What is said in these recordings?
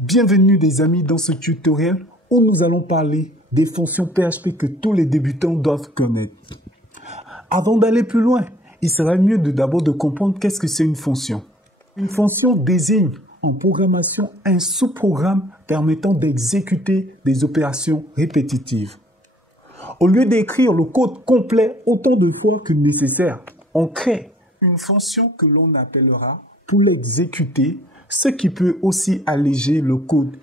Bienvenue les amis dans ce tutoriel où nous allons parler des fonctions PHP que tous les débutants doivent connaître. Avant d'aller plus loin, il serait mieux d'abord de comprendre qu'est-ce que c'est une fonction. Une fonction désigne en programmation un sous-programme permettant d'exécuter des opérations répétitives. Au lieu d'écrire le code complet autant de fois que nécessaire, on crée une fonction que l'on appellera pour l'exécuter, ce qui peut aussi alléger le code,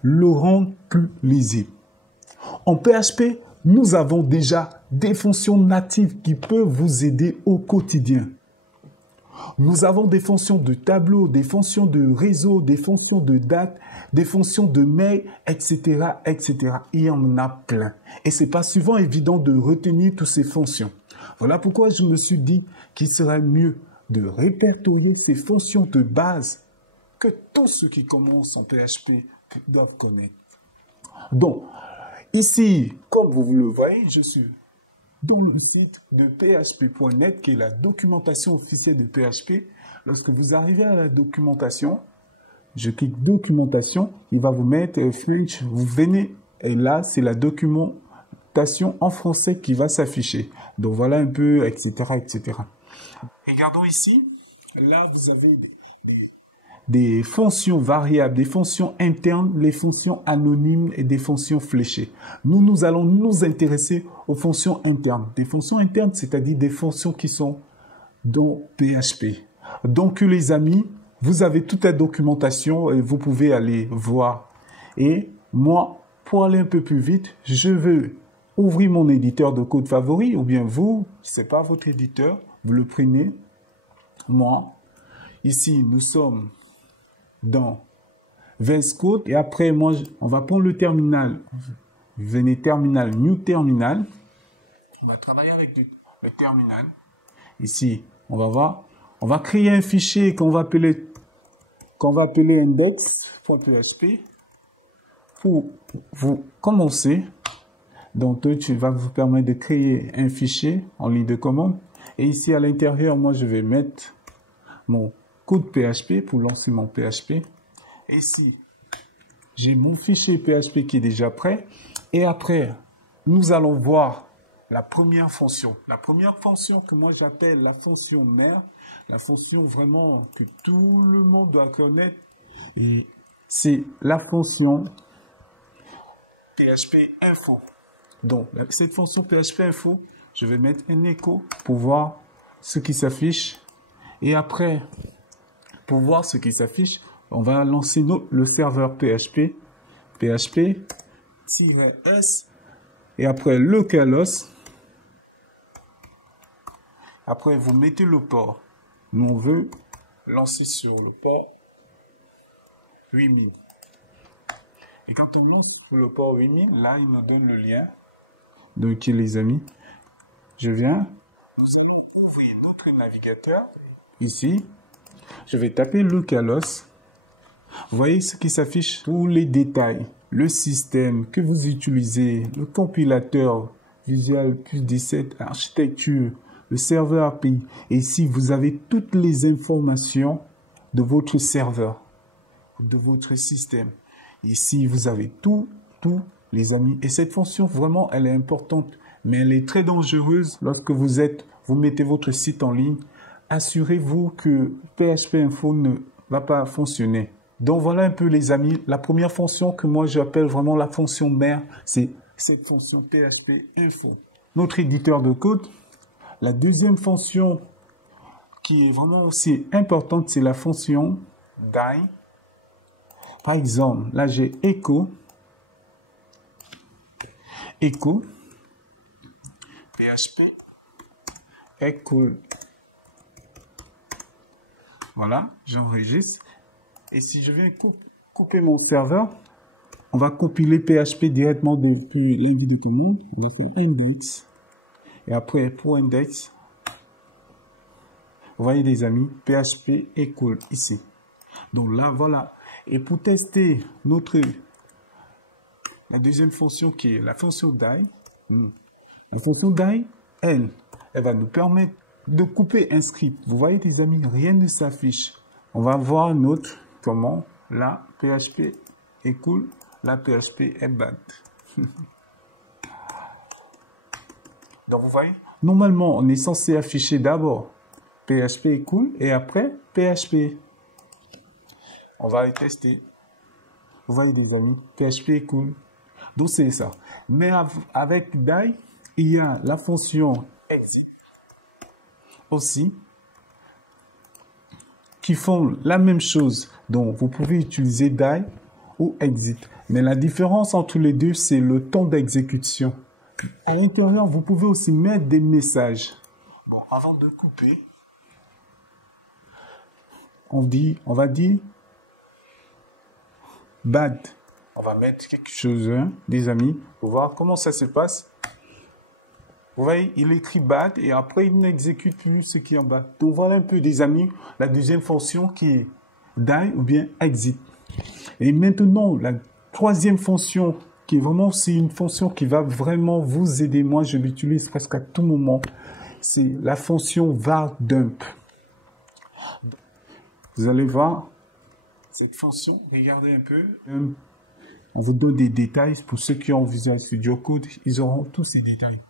le rendre plus lisible. En PHP, nous avons déjà des fonctions natives qui peuvent vous aider au quotidien. Nous avons des fonctions de tableau, des fonctions de réseau, des fonctions de date, des fonctions de mail, etc., etc. Il y en a plein. Et c'est pas souvent évident de retenir toutes ces fonctions. Voilà pourquoi je me suis dit qu'il serait mieux de répertorier ces fonctions de base que tous ceux qui commencent en PHP doivent connaître. Donc, ici, comme vous le voyez, je suis dans le site de php.net, qui est la documentation officielle de PHP. Lorsque vous arrivez à la documentation, je clique documentation, il va vous mettre French, vous venez, et là, c'est la documentation en français qui va s'afficher. Donc voilà un peu, etc., etc. Regardons ici, là, vous avez des fonctions variables, des fonctions internes, les fonctions anonymes et des fonctions fléchées. Nous allons nous intéresser aux fonctions internes. Des fonctions internes, c'est-à-dire des fonctions qui sont dans PHP. Donc, les amis, vous avez toute la documentation et vous pouvez aller voir. Et moi, pour aller un peu plus vite, je veux ouvrir mon éditeur de code favori, ou bien vous, c'est pas votre éditeur, vous le prenez. Moi, ici, nous sommes dans VS Code et après moi on va prendre le terminal, venez terminal, new terminal, on va travailler avec le terminal. Ici on va voir, on va créer un fichier qu'on va appeler index.php pour vous commencer. Donc tu vas vous permettre de créer un fichier en ligne de commande et ici à l'intérieur moi je vais mettre mon code PHP pour lancer mon PHP. Et ici, j'ai mon fichier PHP qui est déjà prêt. Et après, nous allons voir la première fonction. La première fonction que moi j'appelle la fonction mère, la fonction vraiment que tout le monde doit connaître, c'est la fonction PHP info. Donc, cette fonction PHP info, je vais mettre un écho pour voir ce qui s'affiche. Et après, pour voir ce qui s'affiche, on va lancer le serveur PHP, php-s, et après localhost. Après, vous mettez le port. Nous, on veut lancer sur le port 8000. Et quand on monte sur le port 8000, là, il nous donne le lien. Donc, les amis, je viens. Nous allons ouvrir notre navigateur. Ici. Je vais taper localhost. Vous voyez ce qui s'affiche, tous les détails, le système que vous utilisez, le compilateur, Visual Studio 17, architecture, le serveur API. Et ici, vous avez toutes les informations de votre serveur, de votre système. Ici, vous avez tout, les amis. Et cette fonction, vraiment, elle est importante, mais elle est très dangereuse lorsque vous mettez votre site en ligne. Assurez-vous que PHP Info ne va pas fonctionner. Donc voilà un peu les amis, la première fonction que moi j'appelle vraiment la fonction mère, c'est cette fonction PHP Info. Notre éditeur de code. La deuxième fonction qui est vraiment aussi importante, c'est la fonction die. Par exemple, là j'ai echo, PHP, echo. Voilà, j'enregistre. Et si je viens couper mon serveur, on va compiler PHP directement depuis l'invite de commande. On va faire index. Et après, pour index, vous voyez les amis, PHP equal ici. Donc là, voilà. Et pour tester la deuxième fonction qui est la fonction die, la fonction die, elle va nous permettre de couper un script. Vous voyez les amis, rien ne s'affiche. On va voir un autre, comment, là, PHP est cool, la PHP est bad. Donc, vous voyez, normalement, on est censé afficher d'abord PHP est cool et après PHP. On va le tester. Vous voyez, les amis, PHP est cool. Donc, c'est ça. Mais avec DAI, il y a la fonction exit aussi qui font la même chose. Donc, vous pouvez utiliser DAI ou exit. Mais la différence entre les deux, c'est le temps d'exécution. À l'intérieur, vous pouvez aussi mettre des messages. Bon, avant de couper, on va dire bad. On va mettre quelque chose, hein, des amis, pour voir comment ça se passe. Vous voyez, il écrit bad et après il n'exécute plus ce qui est en bas. Donc voilà un peu, des amis, la deuxième fonction qui est die ou bien exit. Et maintenant, la troisième fonction qui est vraiment, c'est une fonction qui va vraiment vous aider. Moi, je l'utilise presque à tout moment. C'est la fonction var dump. Vous allez voir cette fonction. Regardez un peu. On vous donne des détails. Pour ceux qui ont Visual Studio Code, ils auront tous ces détails.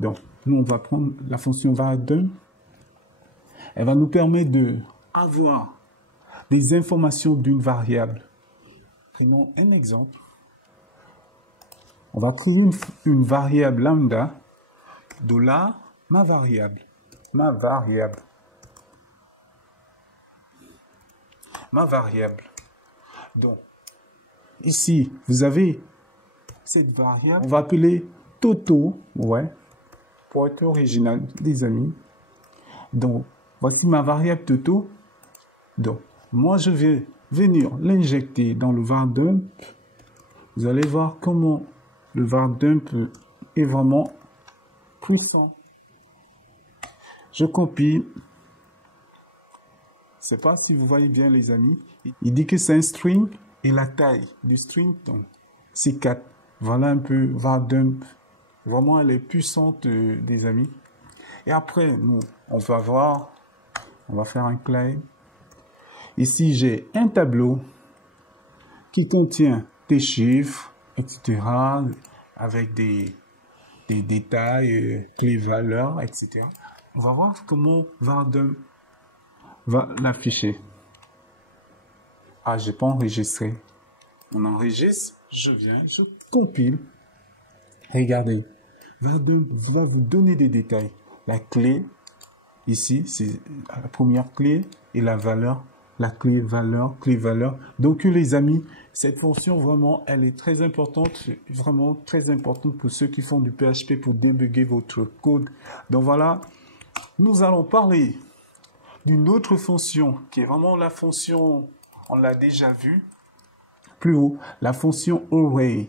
Donc, nous, on va prendre la fonction var dump. Elle va nous permettre de avoir des informations d'une variable. Prenons un exemple. On va créer une variable lambda, $ ma variable. Donc, ici, vous avez cette variable. On va appeler Toto, ouais, pour être original, les amis. Donc, voici ma variable Toto. Donc, moi, je vais venir l'injecter dans le var dump. Vous allez voir comment le var dump est vraiment puissant. Je compile. Je ne sais pas si vous voyez bien, les amis. Il dit que c'est un string et la taille du string, donc, c'est 4. Voilà un peu var dump. Vraiment, elle est puissante, des amis. Et après, nous, on va voir. On va faire un clean. Ici, j'ai un tableau qui contient des chiffres, etc., avec des détails, clés valeurs, etc. On va voir comment var dump va l'afficher. Ah, j'ai pas enregistré. On enregistre, je viens, je compile. Regardez, var dump va vous donner des détails. La clé, ici, c'est la première clé et la valeur. La clé valeur. Donc, les amis, cette fonction, vraiment, elle est très importante, vraiment très importante pour ceux qui font du PHP pour débugger votre code. Donc, voilà, nous allons parler d'une autre fonction qui est vraiment la fonction, on l'a déjà vu plus haut, la fonction array.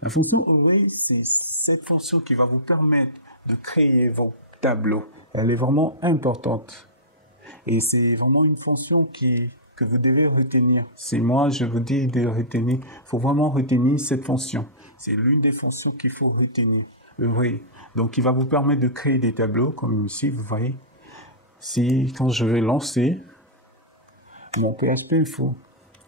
La fonction array, c'est cette fonction qui va vous permettre de créer vos tableaux. Elle est vraiment importante. Et c'est vraiment une fonction que vous devez retenir. C'est moi, je vous dis de retenir. Il faut vraiment retenir cette fonction. C'est l'une des fonctions qu'il faut retenir. Array. Donc, il va vous permettre de créer des tableaux, comme ici, vous voyez. Si, quand je vais lancer mon PHP Info,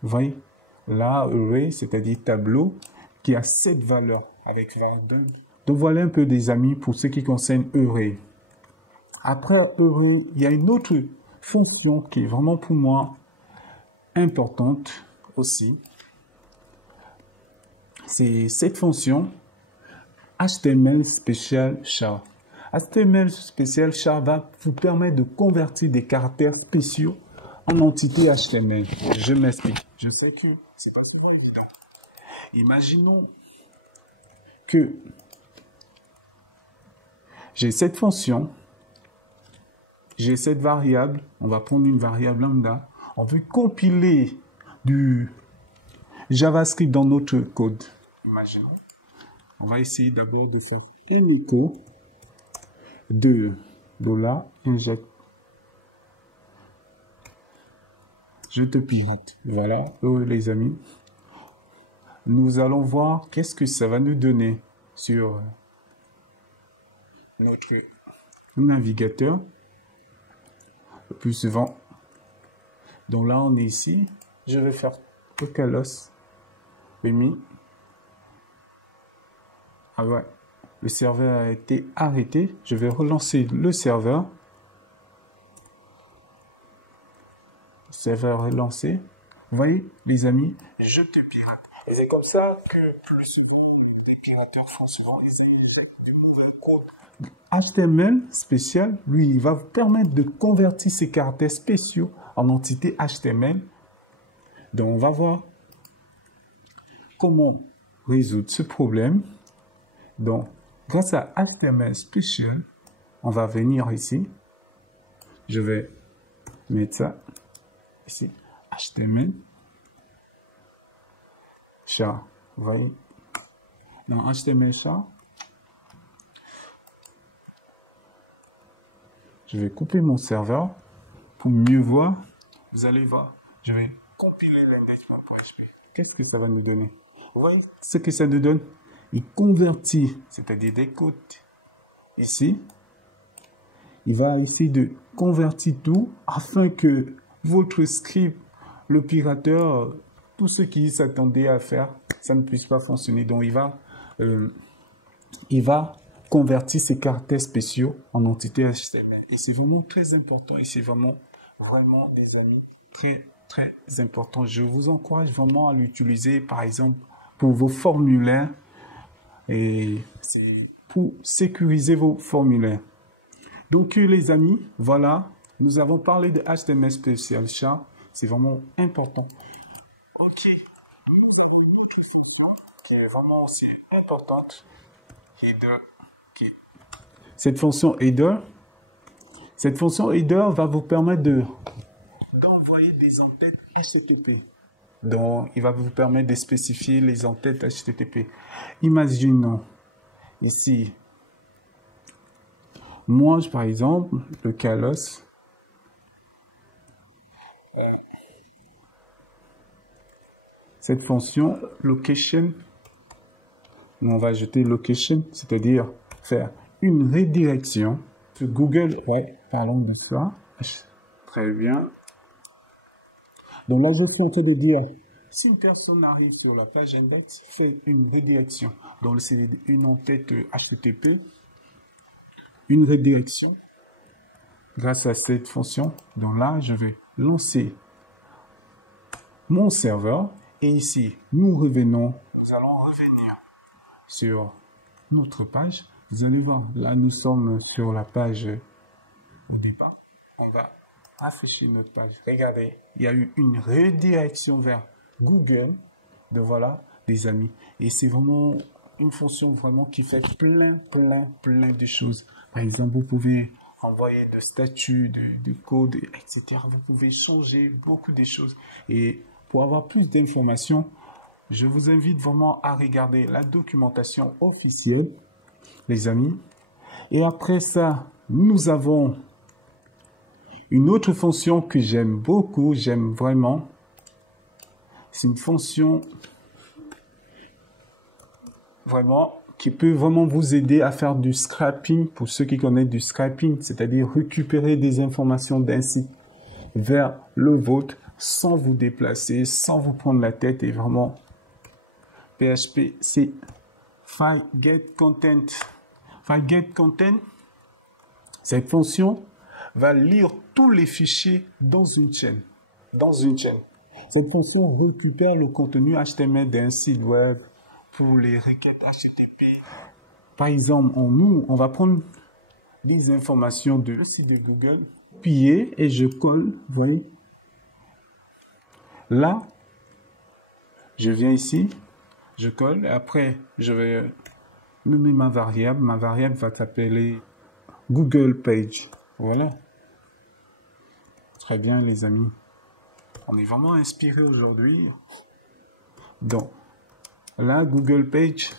vous voyez, là, array, c'est-à-dire tableau, qui a cette valeur avec var dump. Donc, voilà un peu, des amis, pour ce qui concerne array. Après array, il y a une autre fonction qui est vraiment pour moi importante aussi. C'est cette fonction HTML Special Char. HTML Special Char va vous permettre de convertir des caractères spéciaux en entités HTML. Je m'explique. Je sais que c'est pas souvent évident. Imaginons que j'ai cette fonction. J'ai cette variable, on va prendre une variable lambda, on veut compiler du JavaScript dans notre code. Imaginons, on va essayer d'abord de faire un écho de $inject. Je te pirate. Voilà, les amis. Nous allons voir qu'est-ce que ça va nous donner sur notre navigateur. Plus souvent. Donc là, on est ici. Je vais faire localhost mis. Ah ouais, le serveur a été arrêté. Je vais relancer le serveur. Le serveur est lancé. Vous voyez, les amis, je te pirate. Et c'est comme ça que plus les pirateurs font souvent les codes HTML spécial, lui, il va vous permettre de convertir ces caractères spéciaux en entités HTML. Donc, on va voir comment résoudre ce problème. Donc, grâce à HTML Special, on va venir ici. Je vais mettre ça ici. HTML char. Vous voyez? Dans HTML char, je vais couper mon serveur pour mieux voir. Vous allez voir. Je vais compiler l'index.php. Qu'est-ce que ça va nous donner? Vous voyez ce que ça nous donne? Il convertit, c'est-à-dire des codes ici. Il va essayer de convertir tout afin que votre script, le pirateur, tout ce qui s'attendait à faire, ça ne puisse pas fonctionner. Donc, il va convertir ces caractères spéciaux en entités HTML. Et c'est vraiment très important. Et c'est vraiment des amis, très important. Je vous encourage vraiment à l'utiliser, par exemple, pour vos formulaires. Et c'est pour sécuriser vos formulaires. Donc, les amis, voilà, nous avons parlé de HTML Special Char. C'est vraiment important. Ok, nous avons une autre fonction qui est vraiment aussi importante. Cette fonction header va vous permettre d'envoyer des entêtes HTTP. Donc, il va vous permettre de spécifier les entêtes HTTP. Imaginons ici, moi, par exemple, le Kalos, cette fonction location, on va ajouter location, c'est-à-dire faire une redirection sur Google. Ouais, parlons de ça. Très bien. Donc là, je suis en train de dire, si une personne arrive sur la page index, fait une redirection. Donc c'est une entête HTTP, une redirection grâce à cette fonction. Donc là, je vais lancer mon serveur et ici, nous allons revenir sur notre page. Vous allez voir, là, nous sommes sur la page au départ. On va afficher notre page. Regardez, il y a eu une redirection vers Google. Donc voilà, les amis. Et c'est vraiment une fonction vraiment qui fait plein de choses. Par exemple, vous pouvez envoyer de statuts, de codes, etc. Vous pouvez changer beaucoup de choses. Et pour avoir plus d'informations, je vous invite vraiment à regarder la documentation officielle, les amis. Et après ça, nous avons une autre fonction que j'aime beaucoup, j'aime vraiment. C'est une fonction vraiment qui peut vraiment vous aider à faire du scraping, pour ceux qui connaissent du scraping, c'est-à-dire récupérer des informations d'un site vers le vôtre sans vous déplacer, sans vous prendre la tête. Et vraiment, PHP, c'est File Get Content. File Get Content, cette fonction va lire tous les fichiers dans une chaîne. Cette fonction récupère le contenu HTML d'un site web pour les requêtes HTTP. Par exemple, on va prendre des informations de le site de Google, appuyer et je colle, vous voyez. Là, je viens ici, je colle, et après, je vais nommer ma variable. Ma variable va s'appeler Google Page. Voilà. Très bien, les amis. On est vraiment inspiré aujourd'hui. Donc, là, Google Page,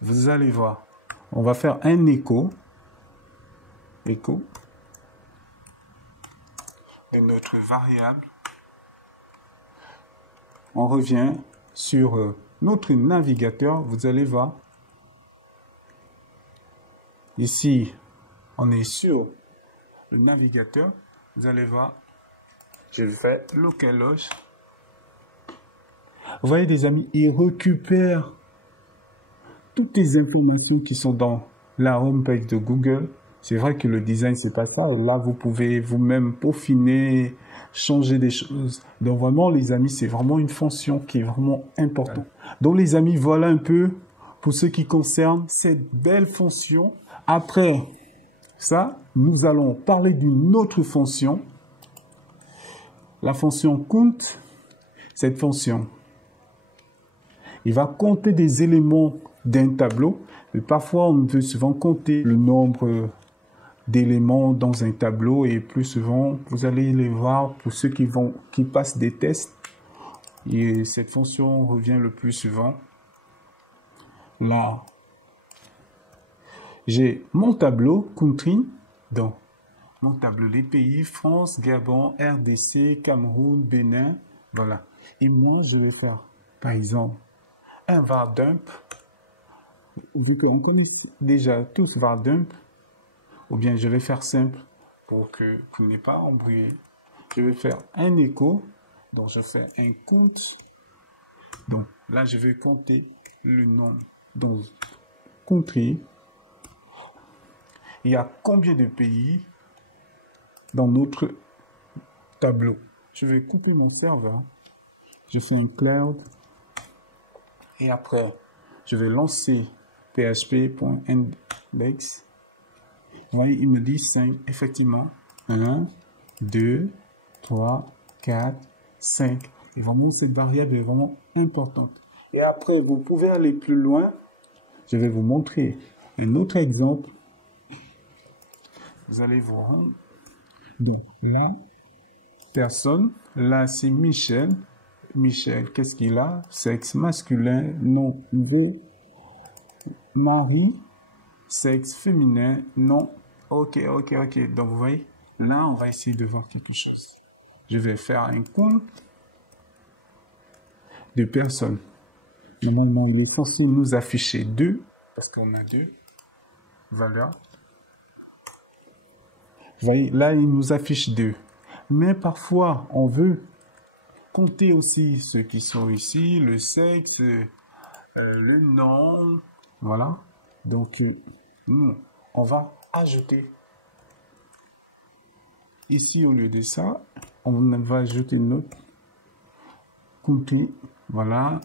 vous allez voir. On va faire un écho de notre variable. On revient sur notre navigateur. Vous allez voir. Ici, on est sur le navigateur. Vous allez voir. Je fais localhost. Vous voyez, les amis, il récupère toutes les informations qui sont dans la homepage de Google. C'est vrai que le design, c'est pas ça. Et là, vous pouvez vous-même peaufiner, changer des choses. Donc vraiment, les amis, c'est vraiment une fonction qui est vraiment importante. Donc les amis, voilà un peu pour ce qui concerne cette belle fonction. Après ça, nous allons parler d'une autre fonction. La fonction count. Cette fonction, il va compter des éléments d'un tableau. Mais parfois, on veut souvent compter le nombre d'éléments dans un tableau et plus souvent, vous allez les voir pour ceux qui passent des tests. Et cette fonction revient le plus souvent. Là, j'ai mon tableau country, donc mon tableau des pays, France, Gabon, RDC, Cameroun, Bénin, voilà. Et moi, je vais faire, par exemple, un var dump, vu qu'on connaît déjà tous var dump, ou bien je vais faire simple pour que vous n'ayez pas embrouillé. Je vais faire un écho, donc je fais un compte. Donc là, je vais compter le nombre. Donc, country, il y a combien de pays dans notre tableau. Je vais couper mon serveur. Je fais un cloud. Et après, je vais lancer php.index. Vous voyez, il me dit 5. Effectivement, 1, 2, 3, 4, 5. Et vraiment, cette variable est vraiment importante. Et après, vous pouvez aller plus loin. Je vais vous montrer un autre exemple. Vous allez vous rendre. Donc là, personne. Là, c'est Michel. Michel, qu'est-ce qu'il a? Sexe masculin, nom V. Marie, sexe féminin, non. Ok. Donc vous voyez, là, on va essayer de voir quelque chose. Je vais faire un compte de personnes. Normalement, il est censé nous afficher 2, parce qu'on a 2 valeurs. Vous voyez, là, il nous affiche 2. Mais parfois, on veut compter aussi ceux qui sont ici, le sexe, le nom. Voilà. Donc, nous, on va ajouter. Ici, au lieu de ça, on va ajouter une autre. Compter. Voilà.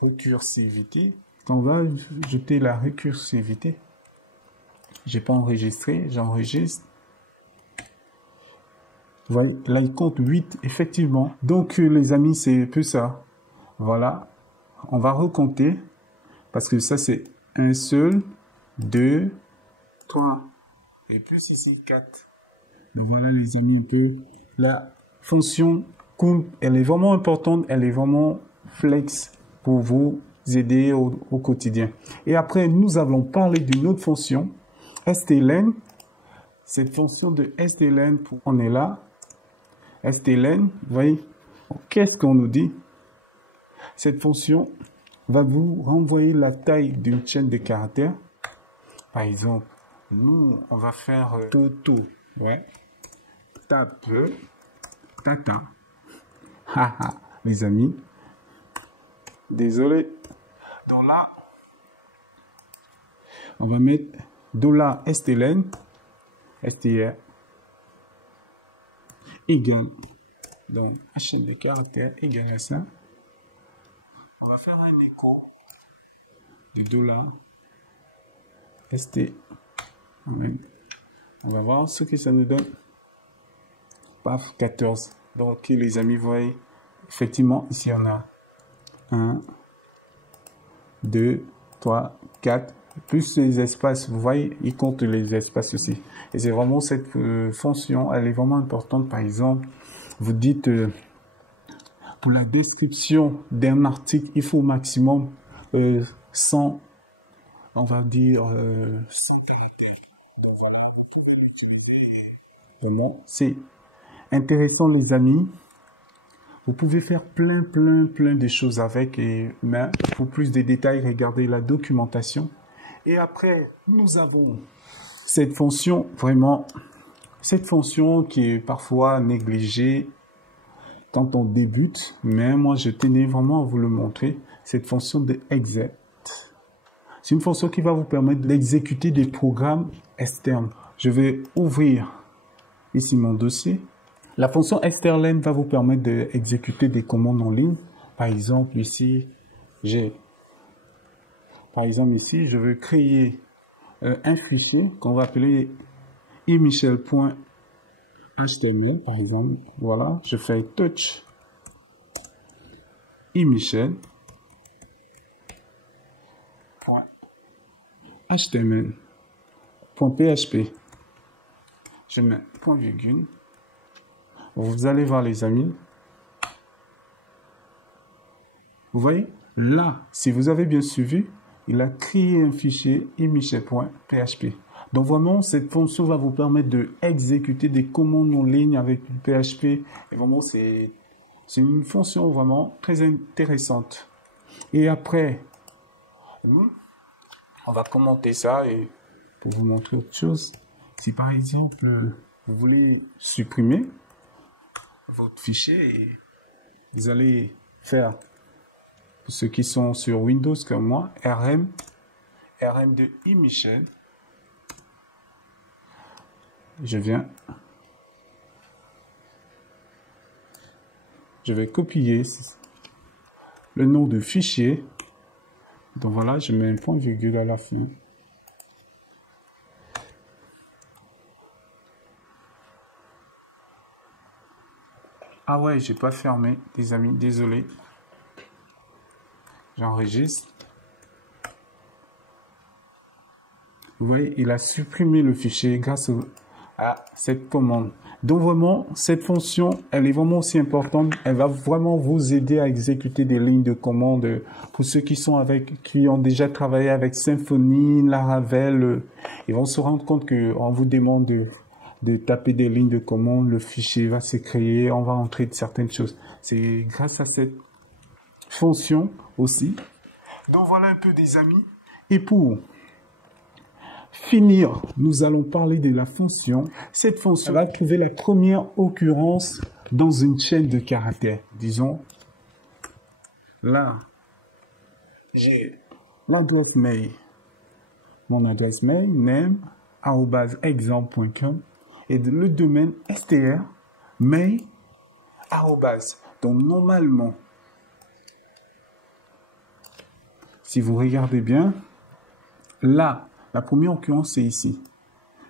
Récursivité. On va ajouter la récursivité. J'ai pas enregistré, j'enregistre. Voilà, là, il compte 8, effectivement. Donc, les amis, c'est un peu ça. Voilà. On va recompter. Parce que ça, c'est un seul, 2, 3. Et plus ici, 4. Donc, voilà, les amis, un peu. La fonction count, elle est vraiment importante. Elle est vraiment flex pour vous aider au quotidien. Et après, nous allons parler d'une autre fonction. STLN. Cette fonction de STLN, on est là. STLN, vous voyez, qu'est-ce qu'on nous dit? Cette fonction va vous renvoyer la taille d'une chaîne de caractères. Par exemple, nous, on va faire Toto, ouais, tape, tata, haha, les amis, désolé. Donc là, on va mettre $STLN, STR, égale, donc chaîne de caractères égale à ça. On va faire un écho de $ST. On va voir ce que ça nous donne. Paf, 14. Donc les amis, vous voyez, effectivement, ici on a 1, 2, 3, 4. Plus les espaces, vous voyez, il compte les espaces aussi. Et c'est vraiment cette fonction, elle est vraiment importante. Par exemple, vous dites, pour la description d'un article, il faut au maximum 100, on va dire, vraiment, c'est intéressant, les amis. Vous pouvez faire plein de choses avec, mais pour plus de détails, regardez la documentation. Et après, nous avons cette fonction, vraiment, cette fonction qui est parfois négligée. quand on débute, mais moi je tenais vraiment à vous le montrer, cette fonction de exec. C'est une fonction qui va vous permettre d'exécuter des programmes externes. Je vais ouvrir ici mon dossier. La fonction extern va vous permettre d'exécuter des commandes en ligne. Par exemple, ici, je veux créer un fichier qu'on va appeler imichel.html, par exemple. Voilà, je fais touch imichel.html.php. Je mets point virgule. Vous allez voir les amis. Vous voyez, là, si vous avez bien suivi, il a créé un fichier imichel.php. Donc vraiment, cette fonction va vous permettre d'exécuter des commandes en ligne avec du PHP. Et vraiment, c'est une fonction vraiment très intéressante. Et après, on va commenter ça et pour vous montrer autre chose. Si par exemple, vous voulez supprimer votre fichier, et vous allez faire, pour ceux qui sont sur Windows comme moi, rm de imichel. Je vais copier le nom du fichier. Donc voilà, je mets un point virgule à la fin. Ah ouais, j'ai pas fermé, les amis, désolé. J'enregistre. Vous voyez, il a supprimé le fichier grâce à cette commande. Donc vraiment, cette fonction, elle est vraiment aussi importante. Elle va vraiment vous aider à exécuter des lignes de commande. Pour ceux qui ont déjà travaillé avec Symfony, Laravel, ils vont se rendre compte qu'on vous demande de taper des lignes de commande, le fichier va se créer, on va entrer de certaines choses. C'est grâce à cette fonction aussi. Donc voilà un peu des amis. Et pour finir, nous allons parler de la fonction. Cette fonction va trouver la première occurrence dans une chaîne de caractères. Disons, là, j'ai l'adresse mail, mon adresse mail, name@exemple.com et le domaine str mail. Donc normalement, si vous regardez bien, là, la première occurrence, c'est ici.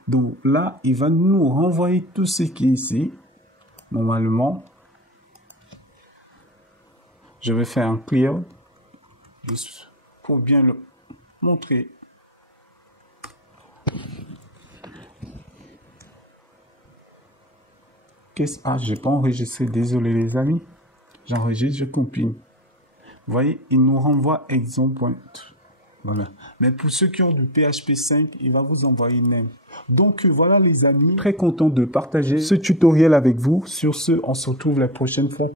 Donc là, il va nous renvoyer tout ce qui est ici. Normalement, je vais faire un clear, juste pour bien le montrer. J'ai pas enregistré, désolé les amis. J'enregistre, je compile. Vous voyez, il nous renvoie exemple. Voilà. Mais pour ceux qui ont du PHP 5, il va vous envoyer name. Donc voilà les amis, très content de partager ce tutoriel avec vous. Sur ce, on se retrouve la prochaine fois.